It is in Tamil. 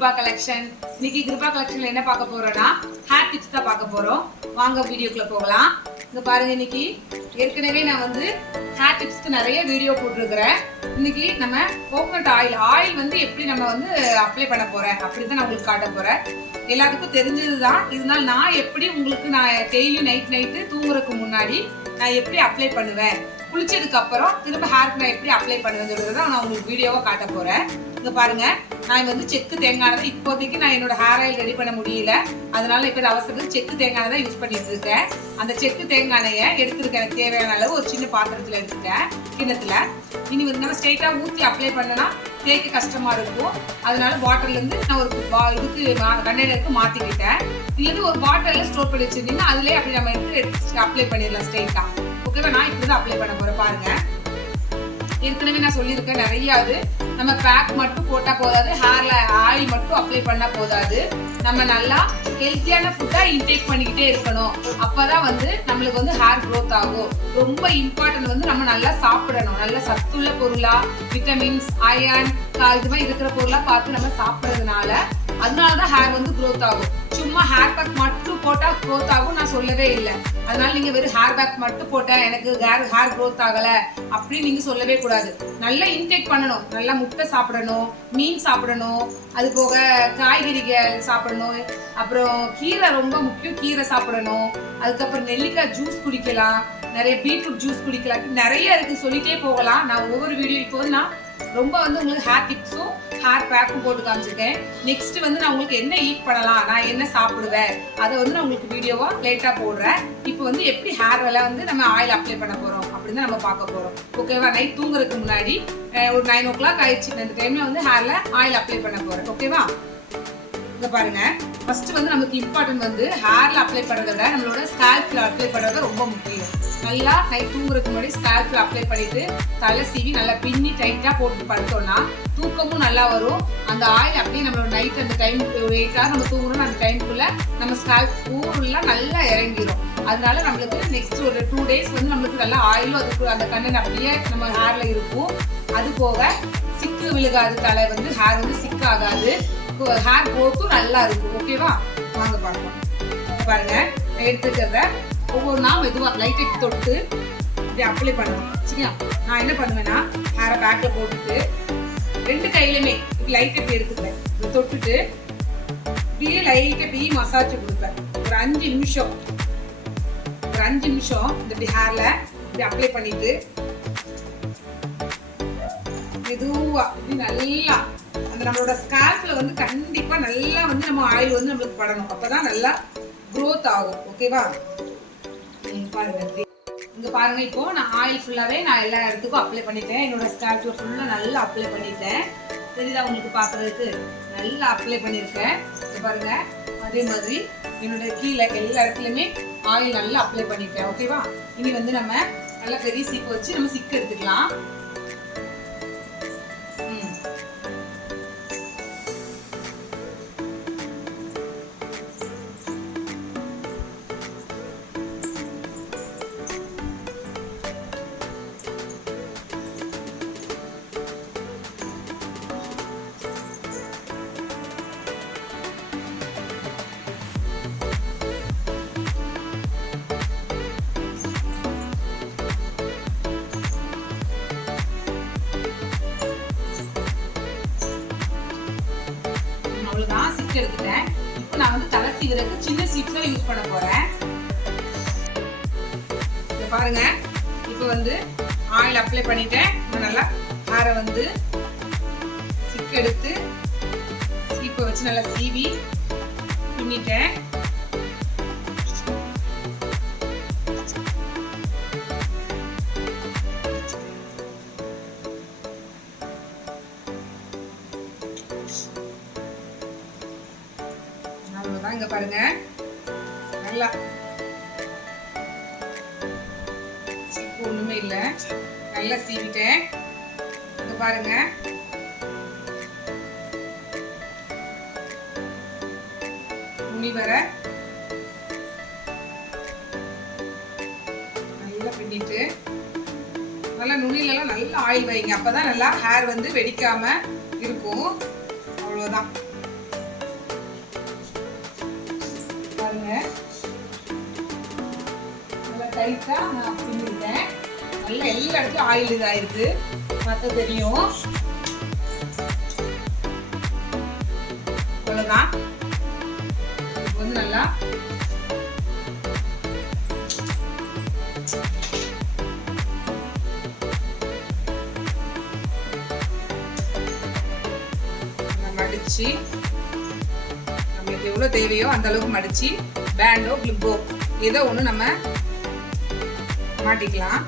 கிருபா கலெக்ஷன். இன்னைக்கு கிருபா கலெக்ஷன்ல என்ன பார்க்க போறோம்னா ஹேர் டிப்ஸ் தான் பார்க்க போறோம். வாங்க வீடியோக்குள்ள போகலாம். இங்க பாருங்க, இன்னைக்கு ஏற்கனவே நான் வந்து ஹேர் டிப்ஸ்க்கு நிறைய வீடியோ போட்டுருக்கிறேன். இன்னைக்கு நம்ம கோகனட் ஆயில் வந்து எப்படி நம்ம வந்து அப்ளை பண்ண போறேன் அப்படிதான் நான் உங்களுக்கு காட்ட போறேன். எல்லாத்துக்கும் தெரிஞ்சதுதான். இதனால நான் எப்படி உங்களுக்கு நான் டெய்லி நைட்டு தூங்குறதுக்கு முன்னாடி நான் எப்படி அப்ளை பண்ணுவேன், குளிச்சதுக்கு அப்புறம் திரும்ப ஹேருக்கு நான் எப்படி அப்ளை பண்ணுவேன் நான் உங்களுக்கு வீடியோவா காட்ட போறேன். இங்க பாருங்க, நான் வந்து செக்கு தேங்காய் இப்போதைக்கு நான் என்னோட ஹேர் ஆயில் ரெடி பண்ண முடியல, அதனால இப்ப அவசரத்துக்கு செக்கு தேங்காய் தான் யூஸ் பண்ணிட்டு இருக்கேன். அந்த செக்கு தேங்காயை எடுத்துருக்கேன். எனக்கு தேவையான அளவு ஒரு சின்ன பாத்திரத்துல எடுத்துட்டேன், கிண்ணத்துல. இனி வந்து நம்ம ஸ்ட்ரெயிட்டா ஊற்றி அப்ளை பண்ணனா தேய்க்க கஷ்டமா இருக்கும். அதனால பாட்டில் இருந்து நான் ஒரு இதுக்கு கண்டெய்னருக்கு மாத்திக்கிட்டேன். இல்லது ஒரு பாட்டில ஸ்டோர் பண்ணி வச்சிருந்தீங்கன்னா அதுலயே அப்படி நம்ம எடுத்து அப்ளை பண்ணிடலாம் ஸ்ட்ரெயிட்டா. ஓகேவா? நான் இப்படிதான் அப்ளை பண்ண போறேன். பாருங்க, ஏற்கனவே நான் சொல்லியிருக்கேன் நிறைய. அது நம்ம பேக் மட்டும் போட்டா போதாது, ஹேர்ல ஆயில் மட்டும் அப்ளை பண்ணா போதாது. நம்ம நல்லா ஹெல்த்தியான ஃபுட்டா இன்டேக் பண்ணிக்கிட்டே இருக்கணும். அப்பதான் வந்து நம்மளுக்கு வந்து ஹேர் க்ரோத் ஆகும். ரொம்ப இம்பார்ட்டன்ட் வந்து நம்ம நல்லா சாப்பிடணும். நல்ல சத்துள்ள பொருளா, விட்டமின்ஸ், அயர்ன் இது மாதிரி இருக்கிற பொருளா பார்த்து நம்ம சாப்பிட்றதுனால அதனாலதான் ஹேர் வந்து க்ரோத் ஆகும். சும்மா ஹேர் பேக் மட்டும் போட்டா க்ரோத் ஆகும் நான் சொல்லவே இல்லை. அதனால நீங்க வெறும் ஹேர் பேக் மட்டும் போட்டேன் எனக்கு ஹேர் க்ரோத் ஆகல அப்படின்னு நீங்க சொல்லவே கூடாது. நல்லா இன்டேக் பண்ணணும். நல்லா முட்டை சாப்பிடணும், மீன் சாப்பிடணும், அது போக காய்கறிகள் சாப்பிடணும், அப்புறம் கீரை ரொம்ப முக்கியம், கீரை சாப்பிடணும். அதுக்கப்புறம் நெல்லிக்காய் ஜூஸ் குடிக்கலாம், நிறைய பீட்ரூட் ஜூஸ் குடிக்கலாம், நிறைய இருக்கு, சொல்லிட்டே போகலாம். நான் ஒவ்வொரு வீடியோ இப்போ நான் ரொம்ப வந்து உங்களுக்கு ஹேர் டிப்ஸும் ஹேர் பேக்கும் போட்டு காமிச்சிருக்கேன். நெக்ஸ்ட் வந்து நான் உங்களுக்கு என்ன ஈட் பண்ணலாம், நான் என்ன சாப்பிடுவேன், அதை வந்து நான் உங்களுக்கு வீடியோவா லேட்டா போடுறேன். இப்போ வந்து எப்படி ஹேர்ல வந்து நம்ம ஆயில் அப்ளை பண்ண போறோம் அப்படின்னு நம்ம பார்க்க போறோம். ஓகேவா? நைட் தூங்குறதுக்கு முன்னாடி ஒரு 9 o'clock ஆயிடுச்சு, அந்த டைம்ல வந்து ஹேர்ல ஆயில் அப்ளை பண்ண போறேன். ஓகேவா? இங்க பாருங்க, ஃபர்ஸ்ட் வந்து நமக்கு இம்பார்ட்டன்ட் வந்து ஹேர்ல அப்ளை பண்றதை விட நம்மளோட ஸ்கால்ப்ல அப்ளை பண்றது ரொம்ப முக்கியம். நல்லா நைட் தூங்குறதுக்கு முன்னாடி ஸ்கால்ப்ல அப்ளை பண்ணிட்டு தலை சீவி நல்லா பின்னி டைட்டா போட்டு படுத்தோம்னா தூக்கமும் நல்லா வரும். அந்த ஆயில் அப்படியே நம்மளோட நைட் அந்த டைம் 8 hours நம்ம தூங்குறோம், அந்த டைமுக்குள்ள நம்ம ஸ்கால்ப் ஃபுல்லா நல்லா இறங்கிடும். அதனால நம்மளுக்கு நெக்ஸ்ட் ஒரு 2 days வந்து நம்மளுக்கு நல்லா ஆயிலும் அதுக்கு அந்த கண்டென்ட் அப்படியே நம்ம ஹேர்ல இருக்கும். அது போக சிக்கு விழுகாது, தலை வந்து ஹேர் வந்து சிக் ஆகாது, ஹேர் க்ரோத்தும் நல்லா இருக்கும். ஓகேவா? வாங்க பார்க்கலாம். பாருங்க, எடுத்துக்கிறத ஒவ்வொரு நாள் மெதுவாக லைட்டை தொட்டு இப்படி அப்ளை பண்ணணும். சரியா? நான் என்ன பண்ணுவேன்னா ஹேரை பேக்ல போட்டுட்டு 2 கையிலுமே இப்படி லைட்டை இப்படி எடுத்துக்கிறேன். இப்படி தொட்டுட்டு இப்படியே லைட்டை இப்படி மசாஜ் கொடுப்பேன். ஒரு 5 நிமிஷம் இந்த இப்படி ஹேர்ல இப்படி அப்ளை பண்ணிட்டு மெதுவா இப்படி நல்லா அந்த நம்மளோட ஸ்கால்ப்ல வந்து கண்டிப்பா நல்லா வந்து நம்ம ஆயில் வந்து நம்மளுக்கு படணும். அப்பதான் நல்லா க்ரோத் ஆகும். ஓகேவா? பாருங்க, இங்க பாருங்க, இப்போ நான் ஆயில் ஃபுல்லாவே நான் எல்லா இடத்துக்கும் அப்ளை பண்ணிட்டேன். என்னோட ஸ்கால்ப்ல ஃபுல்லா நல்லா அப்ளை பண்ணிட்டேன். தெரியுதா உங்களுக்கு? பாக்குறதுக்கு நல்லா அப்ளை பண்ணிருக்கேன். பாருங்க, அதே மாதிரி என்னோட கீழே எல்லா இடத்துலயுமே ஆயில் நல்லா அப்ளை பண்ணிட்டேன். ஓகேவா? இனி வந்து நம்ம நல்லா பெரிய சீப்பு வச்சு நம்ம சிக்கு எடுத்துக்கலாம். எடுத்துட்டேன். இப்போ நான் வந்து தலை சீவுறதுக்கு சின்ன சீப்ஸ் தான் யூஸ் பண்ண போறேன். பாருங்க, இப்போ வந்து ஆயில் அப்ளை பண்ணிட்டேன். நல்லா ஹேரை வந்து சிக்கு எடுத்து சீப்பை வச்சு நல்லா சீவி பின்னிட்டேன். இங்க பாருங்க, நல்லா சீப்பு ஒண்ணுமே இல்ல, நல்லா சீவிட்டேன். இங்க பாருங்க, நுனி வர நல்லா பின்னிட்டு நல்லா நுனியிலலாம் நல்லா ஆயில் வைங்க. அப்பதான் நல்லா ஹேர் வந்து வெடிக்காம இருக்கும். அவ்வளவுதான். லைட்டாக நான் பின்னிருக்கேன். நல்லா எல்லா இடத்துலையும் ஆயில் இதாயிருக்கு, பார்த்தா தெரியும். அவ்வளோதான். இப்போ வந்து நல்லா மடிச்சு நம்மளுக்கு எவ்வளோ தேவையோ அந்த அளவுக்கு மடிச்சு பேண்டோ கிளிப்போ ஏதோ ஒன்று நம்ம மாட்டிக்கலாம்.